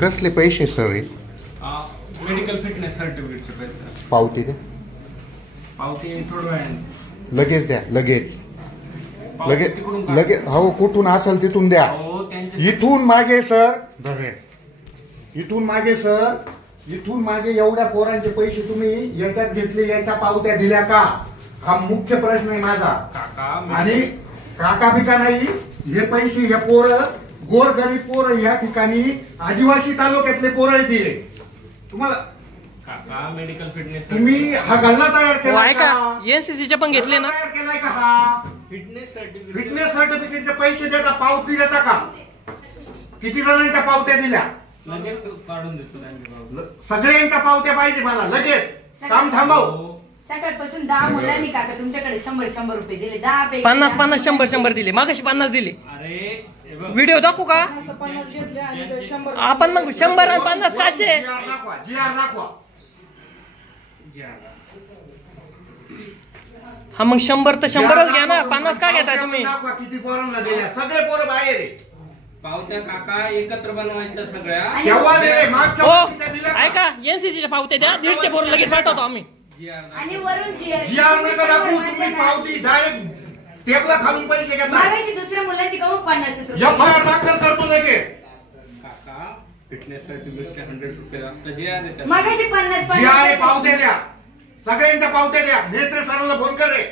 कसले पैसे sir? Medical fitness सर्टिफिकेटचे पैसे. पावती द्या. पावती थोडं वेळ लगेच द्या. लगेच लगेच. हो कुठून असेल तिथून द्या. इथून मागे सर. धरे इथून मागे सर. इथून मागे एवढ्या पोरांचे पैसे तुम्ही याच्यात घेतले, याच्या पावत्या दिल्या का? हा मुख्य प्रश्न आहे माझा. आणि काका बिका नाही, हे पैसे हे पोरं गोरगरीब पोरं या ठिकाणी आदिवासी तालुक्यातले पोरं येते. तुम्हाला काका मेडिकल फिटनेस तुम्ही हा गल्ला तयार केलाय का? एनसीसीचे पण घेतले ना. तयार केलाय का हा? फिटनेस सर्टिफिकेटचे पैसे देता, पावती देता का? किती जणांच्या पावत्या दिल्या? लगेच काढून देतो. सगळ्यांच्या पावत्या पाहिजे मला लगेच. काम थांबव. सकाळपासून 10 मुलांनी काका तुमच्याकडे 100 रुपये दिले. 10 50 50 100 दिले. मागाशी 50 दिले. अरे व्हिडिओ दाखवू का आपण? मग 100 आणि 50 काचे? GR दाखवा. हा मग 100 तर 100च घ्या ना. 50 का घेताय तुम्ही? किती पोरांना दिल्या? सगळे पोरं बाहेर आहे. पावत्या काका एकत्र बनवायच्या सगळ्या. केव्हा दिले? मागच्या वर्षीच्या दिल्या का? ऐका, एनसीसीच्या पावत्या द्या. 150 पोरं लगेच पाठवतो आम्ही. आणि वरून GR नका दाखवू तुम्ही. पावती डायरेक्ट टेबला खालून पैसे घेता. मागाशी दुसऱ्या मुलांची कमी 50 रुपये. FIR दाखल करतो लगेच. काका फिटनेस सर्टिफिकेटचे 100 रुपये असतं. GR मागाशी 50 GR पावत्या द्या. सगळ्यांच्या पावत्या द्या. नेत्र सरांना फोन करे.